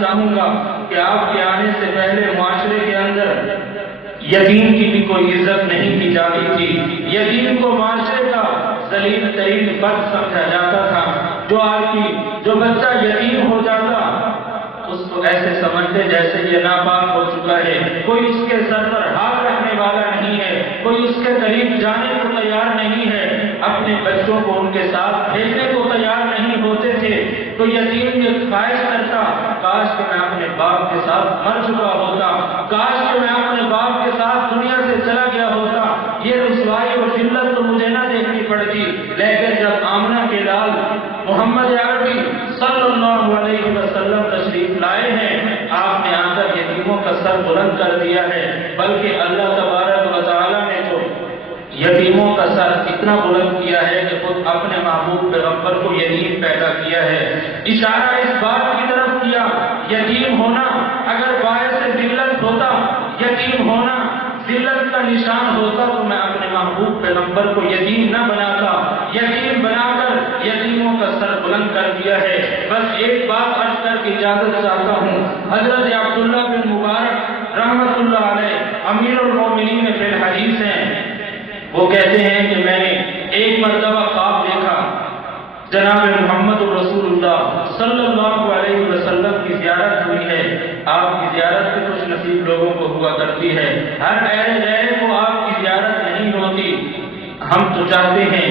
چاہوں گا کہ آپ کے آنے سے پہلے معاشرے کے اندر یتیم کی بھی کوئی عزت نہیں کی جاتی تھی۔ یتیم کو معاشرے کا ذلیل ترین فرد سمجھا جاتا تھا۔ جو بچہ یتیم ہو جاتا اس کو ایسے سمجھتے جیسے یہ ناپاک ہو چکا ہے، کوئی اس کے سر پر ہاتھ رکھنے والا نہیں ہے، کوئی اس کے قریب جانے کو تیار نہیں ہے، اپنے بچوں کو ان کے ساتھ بھیجنے کو تیار نہیں ہوتے تھے۔ تو یتیم یہ خواہش کرتا، کاش کہ میں اپنے باپ کے ساتھ مر چکا ہوتا، کاش کہ میں اپنے باپ کے ساتھ دنیا سے چلا گیا ہوتا، یہ رسوائی اور ذلت تو مجھے نہ دیکھنی پڑتی۔ لیکن جب آمنہ کے لال محمد عربی صلی اللہ علیہ وسلم تشریف لائے ہیں، آپ نے آ کر یتیموں کا سر بلند کر دیا ہے، بلکہ اللہ تبارک و تعالیٰ نے تو یتیموں کا سر اتنا بلند کیا ہے کہ خود اپنے محبوب پیغمبر کو یتیم پیدا کیا ہے۔ اشارہ اس بات کی طرف کیا، یتیم ہونا اگر باعث ذلت ہوتا، یتیم ہونا ذلت کا نشان ہوتا تو میں اپنے محبوب پیغمبر کو یتیم نہ بناتا، یتیم بنا کر یتیموں کا سر بلند کر دیا ہے۔ بس ایک بات عرض کر کے اجازت چاہتا ہوں، حضرت عبداللہ بن مبارک رحمۃ اللہ علیہ امیر المومنین فی الحدیث ہیں، وہ کہتے ہیں کہ میں نے ایک مرتبہ خواب دیکھا، جناب محمد رسول اللہ صلی اللہ علیہ وسلم کی زیارت ہوئی ہے۔ آپ کی زیارت بھی خوش نصیب لوگوں کو ہوا کرتی ہے، ہر اہل غیر کو آپ کی زیارت نہیں ہوتی۔ ہم تو چاہتے ہیں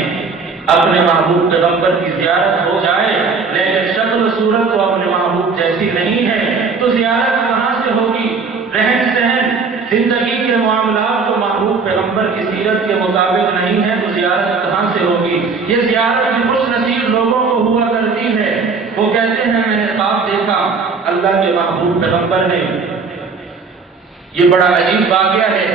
اپنے محبوب پیغمبر کی زیارت ہو جائے، لیکن شکل و صورت تو اپنے محبوب جیسی نہیں ہے، تو زیارت کہاں سے ہوگی؟ رہن سہن زندگی کے معاملات تو محبوب پیغمبر کی سیرت کے مطابق نہیں ہے، تو زیارت کہاں سے ہوگی؟ یہ زیارت بھی خوش نصیب لوگوں کو ہوا کرتی ہے۔ وہ کہتے ہیں میں نے خواب دیکھا، اللہ کے محبوب پیغمبر نے، یہ بڑا عجیب واقعہ ہے،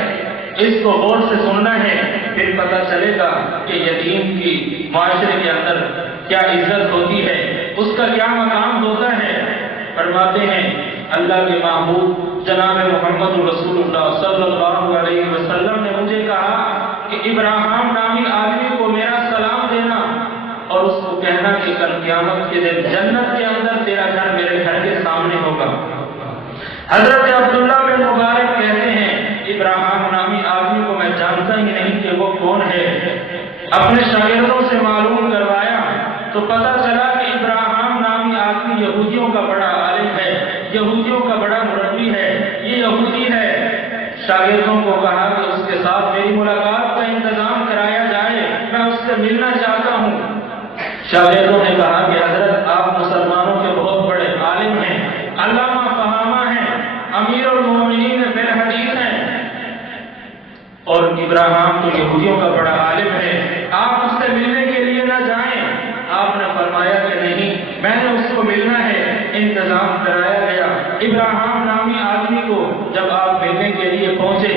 اس کو غور سے سننا ہے، پھر پتہ چلے گا کہ یتیم کی معاشرے کے اندر کیا عزت ہوتی ہے، اس کا کیا مقام ہوتا ہے۔ فرماتے ہیں اللہ کے محبوب جناب محمد رسول اللہ صلی اللہ علیہ وسلم نے مجھے کہا کہ ابراہیم نامی آدمی کو میرا سلام دینا اور اس کو کہنا کہ کل قیامت کے دن جنت کے اندر تیرا گھر میرے گھر کے سامنے ہوگا۔ حضرت عبداللہ بن مبارک کہتے ہیں ابراہیم نامی آدمی کو میں جانتا ہی نہیں کہ وہ کون ہے، اپنے شاگردوں سے معلوم کروایا تو پتہ چلا کہ ابراہیم نامی آدمی یہودیوں کا بڑا عالم ہے، یہودیوں کا بڑا مربی ہے، یہ یہودی ہے۔ شاگردوں کو کہا کہ اس کے ساتھ میری ملاقات کا انتظام کرایا جائے، میں اس سے ملنا چاہتا ہوں۔ شاگردوں نے کہا کہ حضرت آپ مسلمانوں کے بہت بڑے عالم ہیں، علامہ فہامہ ہیں، امیر المومنین فی الحدیث ہیں، اور ابراہیم تو یہودیوں کا بڑا عالم ہے، آپ اس سے ملنے کے لیے نہ جائیں۔ آپ نے فرمایا کہ نہیں، میں نے اس کو ملنا ہے۔ انتظام کرایا گیا۔ ابراہیم نامی آدمی کو جب آپ ملنے کے لیے پہنچے،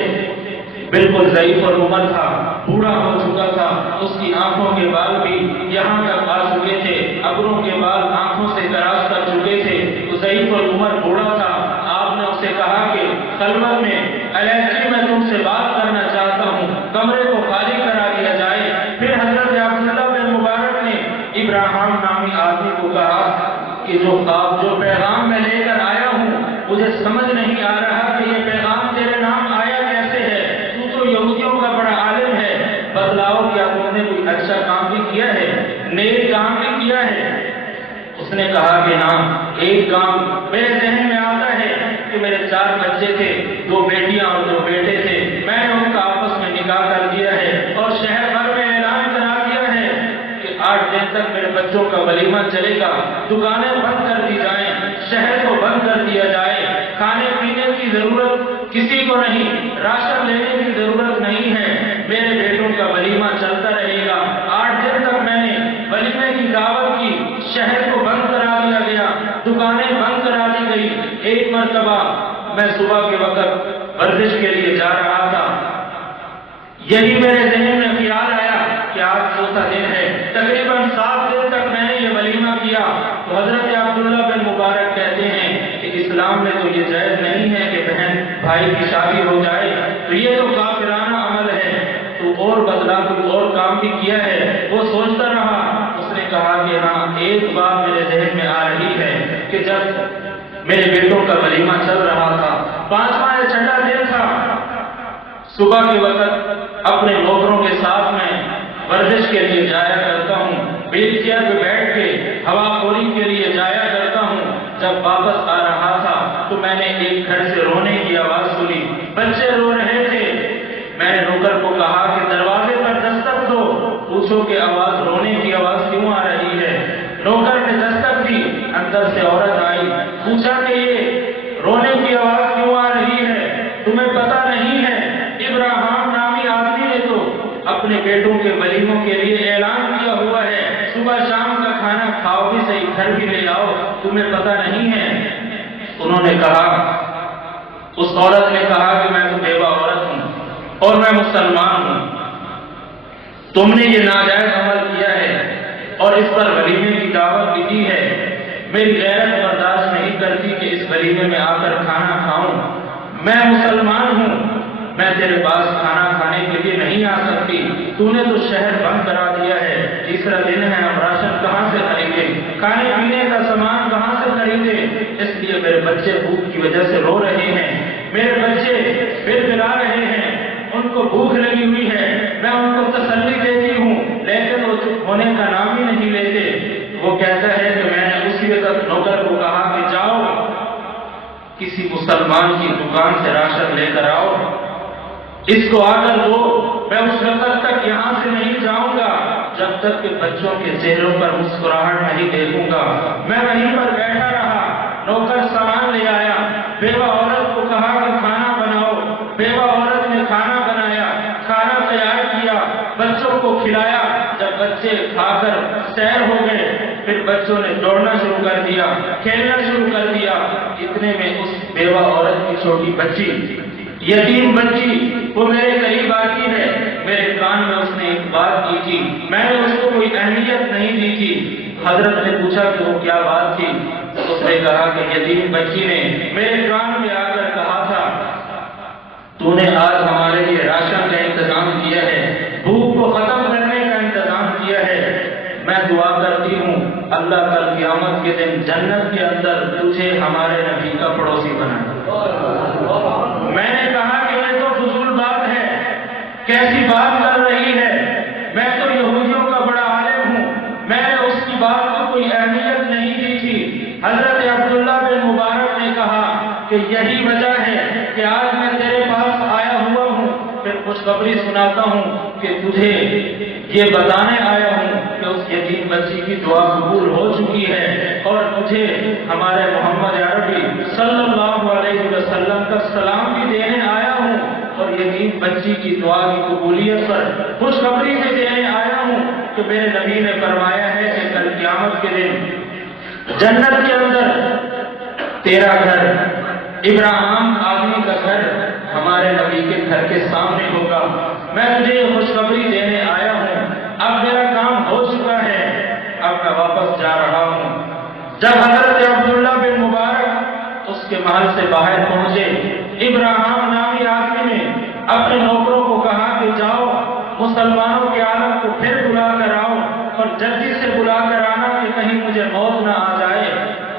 بالکل ضعیف اور عمر تھا، بوڑھا ہو چکا تھا، اس کی آنکھوں کے بال بھی یہاں تک آ چکے تھے، ابروں کے بال آنکھوں سے کراس کر چکے تھے، تو ضعیف اور عمر بوڑھا تھا۔ آپ نے اسے کہا کہ خلوت میں علیحدگی میں تم سے بات کرنا چاہتا ہوں، کمرے کو خالی کرا دیا جائے۔ پھر حضرت عبداللہ بن مبارک نے ابراہیم نامی آدمی کو کہا کہ جو پیغام میں لے کر آیا ہوں، مجھے سمجھ نہیں آ رہا کہ یہ پیغام تیرے نام آیا کیسے ہے، تو یہودیوں کا بڑا عالم ہے، بتلاؤ کیا تم نے کوئی اچھا کام بھی کیا ہے، نیک کام بھی کیا ہے؟ اس نے کہا کہ ہاں، ایک کام میرے ذہن میں آتا ہے کہ میرے 4 بچے تھے، 2 بیٹیاں اور 2 بیٹے تھے، میں نے ان کا آپس میں نکاح کر دیا ہے اور شہر بھر میں اعلان کرا دیا ہے کہ 8 دن تک میرے بچوں کا ولیمہ چلے گا، دکانیں بند کر دی جائیں، شہر کو بند کر دیا جائے، کھانے پینے کی ضرورت کسی کو نہیں، راشن لینے کی ضرورت نہیں ہے، میرے بیٹوں کا ولیمہ چلتا رہے گا۔ 8 دن تک میں نے ولیمے کی دعوت کی، شہر کو بند کرا دیا گیا، دکانیں بند کرا دی گئی۔ ایک مرتبہ میں صبح کے وقت ورزش کے لیے جا رہا تھا، یہی میرے ذہن میں خیال آیا کہ آج چوتھا دن ہے، تقریباً 7 دن تک میں نے یہ ولیمہ کیا۔ تو حضرت عبداللہ بن مبارک کہتے ہیں کہ اسلام میں تو یہ جائز نہیں ہے کہ بہن بھائی کی شادی ہو جائے، تو یہ تو کافرانہ عمل ہے، تو اور بدلا کوئی اور کام بھی کیا ہے؟ وہ سوچتا رہا۔ اس نے کہا کہ ہاں، ایک بات میرے ذہن میں آ رہی ہے کہ جب میرے بیٹوں کا ولیمہ چل رہا تھا، 5واں یا 6واں دن تھا۔ صبح کے وقت اپنے نوکروں کے ساتھ میں ورزش کے لیے جایا کرتا ہوں، بیل چیئر پہ بیٹھ کے ہوا خوری کے لیے جایا کرتا ہوں۔ جب واپس آ رہا تھا تو میں نے ایک گھر سے رونے کی آواز سنی، بچے رو رہے تھے۔ میں نے نوکر کو کہا کہ دروازے پر دستک دو، پوچھو کہ آواز رونے کی آواز کیوں آ رہی ہے۔ نوکر نے دستک دی، اندر سے عورت آئی، پوچھا کہ یہ رونے کی آواز کیوں آ رہی ہے، تمہیں پتہ نہیں ہے ابراہیم نامی آدمی نے تو اپنے بیٹوں کے ولیموں کے لیے اعلان کیا ہوا ہے، صبح شام کا کھانا کھاؤ بھی صحیح، گھر بھی لے آؤ، تمہیں پتہ نہیں ہے۔ انہوں نے کہا، اس عورت نے کہا کہ میں تو بیوہ عورت ہوں اور میں مسلمان ہوں، تم نے یہ ناجائز عمل کیا ہے اور اس پر ولیمے کی دعوت بھی دی ہے، میری غیرت برداشت نہیں کرتی کہ اس ولیمے میں آ کر کھانا کھاؤں، میں مسلمان ہوں، میں تیرے پاس کھانا کھانے کے لیے نہیں آ سکتی، تو نے تو شہر بند کرا دیا ہے، تیسرا دن ہے، ہم راشن کہاں سے خریدیں، کھانے پینے کا سامان کہاں سے خریدیں، اس لیے میرے بچے بھوک کی وجہ سے رو رہے ہیں، میرے بچے بلبلا رہے ہیں، ان کو بھوک لگی ہوئی ہے، میں ان کو تسلی دیتی ہوں لیکن وہ چپ ہونے کا نام ہی نہیں لیتے۔ وہ کہتا ہے کہ میں نے اسی وقت نوکر کو کہا کہ جاؤ کسی مسلمان کی دکان سے راشن لے کر آؤ، اس کو آ کر دو، میں اس وقت تک یہاں سے نہیں جاؤں گا جب تک کہ بچوں کے چہروں پر مسکراہٹ نہیں دیکھوں گا۔ میں وہیں پر بیٹھا رہا، نوکر سامان لے آیا، بیوہ عورت کو کہا کہ کھانا بناؤ، بیوہ عورت نے کھانا بنایا، کھانا تیار کیا، بچوں کو کھلایا۔ جب بچے کھا کر سیر ہو گئے پھر بچوں نے دوڑنا شروع کر دیا، کھیلنا شروع کر دیا، اتنے میں اس بیوہ عورت کی چھوٹی بچی، یتیم بچی، وہ میرے قریب آتی ہے، میرے کان میں اس نے ایک بات کی تھی، میں نے اس کو کوئی اہمیت نہیں دی تھی۔ حضرت نے پوچھا کہ وہ کیا بات تھی؟ اس نے کہا کہ یتیم بچی نے میرے کان میں آ کر کہا تھا، تو نے آج ہمارے لیے راشن کا انتظام کیا ہے، بھوک کو ختم کرنے کا انتظام کیا ہے، میں دعا کرتی ہوں اللہ کل قیامت کے دن جنت کے اندر تجھے ہمارے نبی کا پڑوسی بنائے۔ میں نے کہا کہ یہ تو فضول بات ہے، کیسی بات کر رہی ہے، میں تو یہودیوں کا بڑا عالم ہوں، میں نے اس کی بات کو کوئی اہمیت نہیں دی تھی۔ حضرت عبداللہ بن مبارک نے کہا کہ یہی وجہ ہے کہ آج میں تیرے پاس آیا ہوا ہوں، پھر خوشخبری سناتا ہوں کہ تجھے یہ بتانے آیا ہوں کہ اس یتیم بچی کی دعا قبول ہو چکی ہے، اور تجھے ہمارے محمد عربی صلی اللہ علیہ وسلم کا سلام بھی دینے آیا ہوں، اور یتیم بچی کی دعا کی قبولیت پر خوشخبری بھی دینے آیا ہوں کہ میرے نبی نے فرمایا ہے کہ کل قیامت کے دن جنت کے اندر تیرا گھر، ابراہیم آدمی کا گھر، ہمارے نبی کے گھر کے سامنے ہوگا۔ میں تجھے یہ خوشخبری دینے آیا ہوں، اب میرا کام ہو چکا ہے، اب میں واپس جا رہا ہوں۔ جب حضرت عبداللہ بن مبارک اس کے محل سے باہر پہنچے، ابراہیم نامی آدمی نے اپنے نوکروں کو کہا کہ جاؤ مسلمانوں کے عالم کو پھر بلا کر آؤ، اور جلدی سے بلا کر آنا کہ کہیں مجھے موت نہ آ جائے۔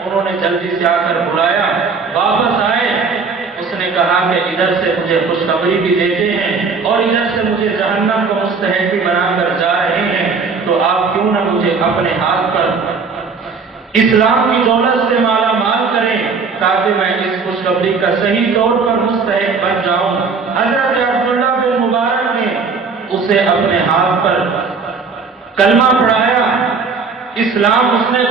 انہوں نے جلدی سے آ کر بلایا، واپس آئے، اس نے کہا کہ ادھر سے مجھے خوشخبری بھی دیتے ہیں اور ادھر سے مجھے جہنم کو مستحق بھی بنا کر جا رہے ہیں، تو آپ کیوں نہ مجھے اپنے ہاتھ پر اسلام کی دولت سے مالا مال کریں تاکہ میں اس خوشخبری کا صحیح طور پر مستحق بن جاؤں۔ حضرت عبداللہ بن مبارک نے اسے اپنے ہاتھ پر کلمہ پڑھایا، اسلام اس نے